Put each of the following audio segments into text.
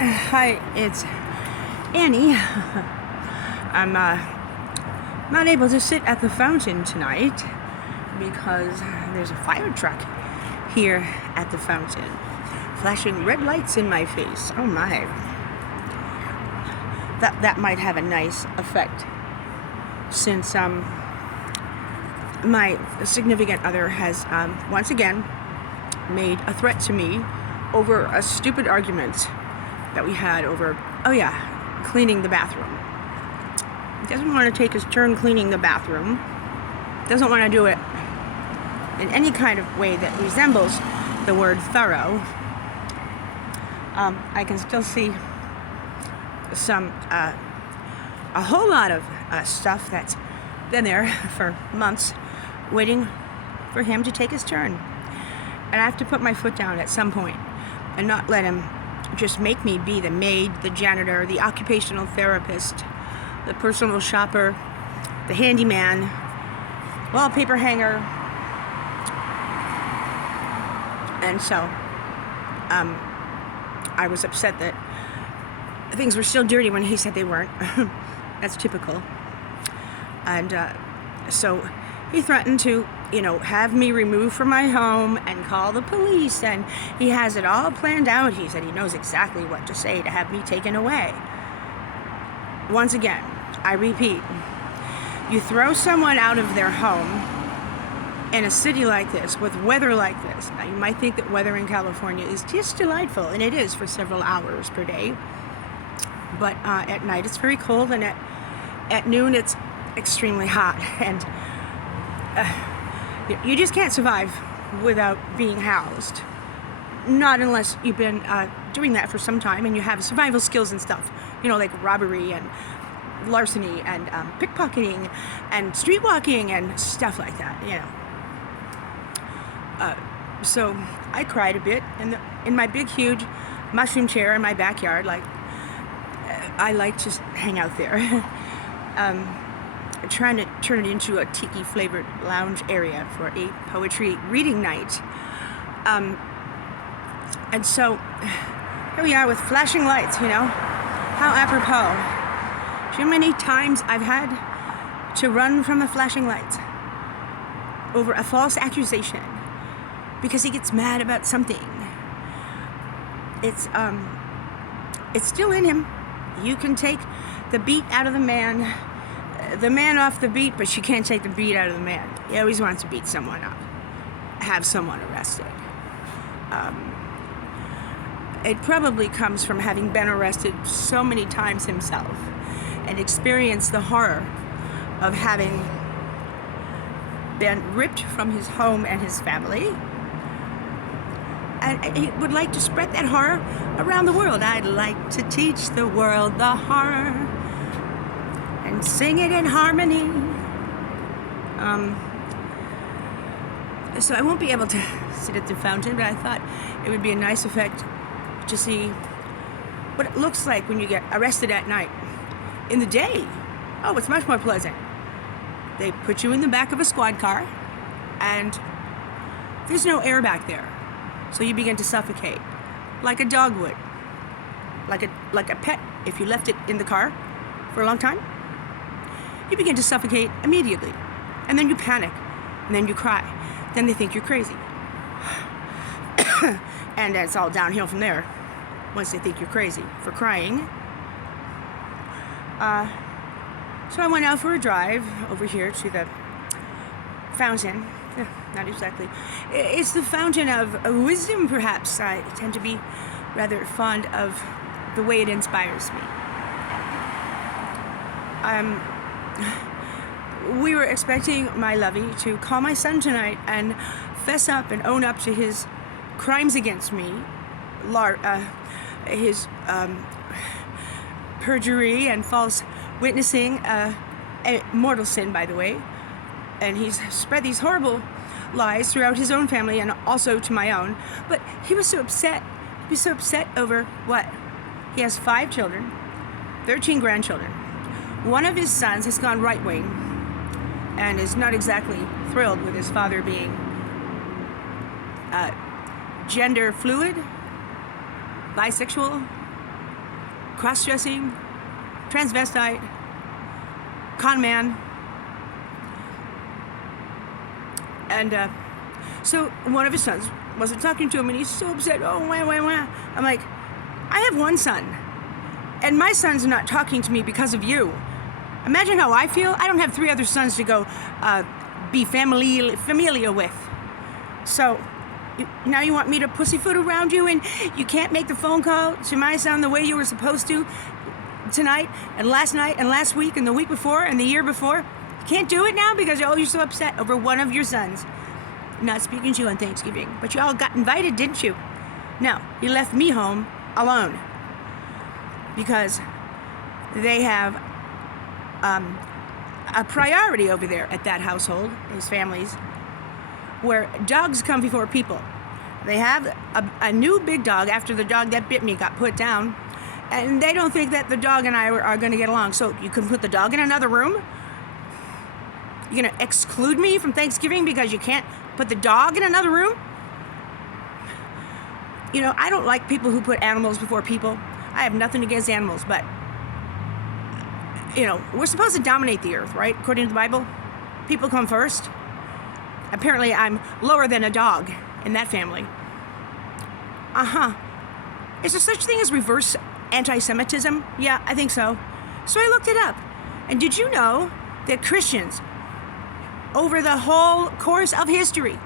Hi, it's Annie. I'm not able to sit at the fountain tonight because there's a fire truck here at the fountain, flashing red lights in my face. Oh my. That might have a nice effect, since my significant other has once again made a threat to me over a stupid argument that we had over, cleaning the bathroom. He doesn't want to take his turn cleaning the bathroom. Doesn't want to do it in any kind of way that resembles the word thorough. I can still see a whole lot of stuff that's been there for months, waiting for him to take his turn. And I have to put my foot down at some point and not let him just make me be the maid, the janitor, the occupational therapist, the personal shopper, the handyman, wallpaper hanger. And so I was upset that things were still dirty when he said they weren't. That's typical. And so he threatened to, have me removed from my home and call the police, and he has it all planned out. He said he knows exactly what to say to have me taken away. Once again, I repeat, you throw someone out of their home in a city like this, with weather like this. Now, you might think that weather in California is just delightful, and it is for several hours per day. But at night it's very cold, and at noon it's extremely hot, and you just can't survive without being housed. Not unless you've been doing that for some time and you have survival skills and stuff, like robbery and larceny and pickpocketing and street walking and stuff like that, So I cried a bit in my big, huge mushroom chair in my backyard. I like to hang out there. Trying to turn it into a tiki-flavored lounge area for a poetry reading night. And so here we are with flashing lights, How apropos. Do you know how many times I've had to run from the flashing lights over a false accusation because he gets mad about something? It's still in him. You can take the beat out of the man off the beat, but you can't take the beat out of the man. He always wants to beat someone up, have someone arrested. It probably comes from having been arrested so many times himself and experienced the horror of having been ripped from his home and his family. And he would like to spread that horror around the world. I'd like to teach the world the horror and sing it in harmony. So I won't be able to sit at the fountain, but I thought it would be a nice effect to see what it looks like when you get arrested at night. In the day, it's much more pleasant. They put you in the back of a squad car, and there's no air back there. So you begin to suffocate, like a dog would, like a pet. If you left it in the car for a long time, you begin to suffocate immediately, and then you panic, and then you cry. Then they think you're crazy, and it's all downhill from there. Once they think you're crazy for crying. So I went out for a drive over here to the fountain. Not exactly. It's the fountain of wisdom, perhaps. I tend to be rather fond of the way it inspires me. We were expecting my lovey to call my son tonight and fess up and own up to his crimes against me, his perjury and false witnessing, a mortal sin, by the way. And he's spread these horrible lies throughout his own family and also to my own. But he was so upset. He was so upset over what? He has 5 children, 13 grandchildren. One of his sons has gone right-wing and is not exactly thrilled with his father being gender fluid, bisexual, cross-dressing, transvestite, con man. And so one of his sons wasn't talking to him, and he's so upset. Oh, wah, wah, wah. I'm like, I have one son, and my son's not talking to me because of you. Imagine how I feel. I don't have 3 other sons to go be familiar with. So now you want me to pussyfoot around you, and you can't make the phone call to my son the way you were supposed to tonight and last week and the week before and the year before? You can't do it now because you're so upset over one of your sons not speaking to you on Thanksgiving. But you all got invited, didn't you? No, you left me home alone because they have a priority over there at that household, his families, where dogs come before people. They have a new big dog after the dog that bit me got put down, and they don't think that the dog and I are going to get along. So you can put the dog in another room? You're going to exclude me from Thanksgiving because you can't put the dog in another room? You know, I don't like people who put animals before people. I have nothing against animals, but, you know, we're supposed to dominate the earth, right? According to the Bible, people come first. Apparently, I'm lower than a dog in that family. Is there such thing as reverse anti-Semitism? Yeah, I think so. So I looked it up. And did you know that Christians, over the whole course of history,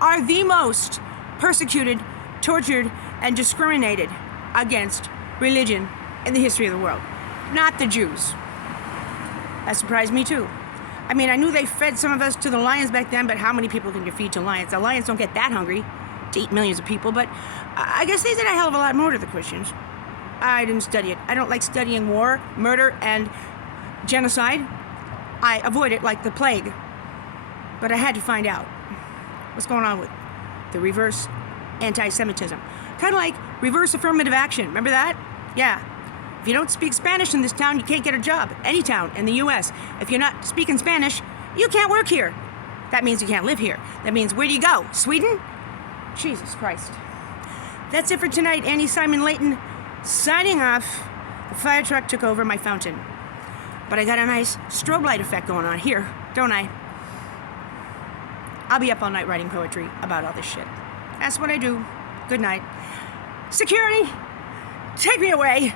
are the most persecuted, tortured, and discriminated against religion in the history of the world? Not the Jews. That surprised me too. I mean, I knew they fed some of us to the lions back then, but how many people can you feed to lions? The lions don't get that hungry to eat millions of people, but I guess they did a hell of a lot more to the Christians. I didn't study it. I don't like studying war, murder, and genocide. I avoid it like the plague. But I had to find out what's going on with the reverse anti-Semitism. Kind of like reverse affirmative action. Remember that? Yeah. If you don't speak Spanish in this town, you can't get a job. Any town in the U.S. If you're not speaking Spanish, you can't work here. That means you can't live here. That means, where do you go? Sweden? Jesus Christ. That's it for tonight. Annie Simon Layton signing off. The fire truck took over my fountain. But I got a nice strobe light effect going on here, don't I? I'll be up all night writing poetry about all this shit. That's what I do. Good night. Security, take me away.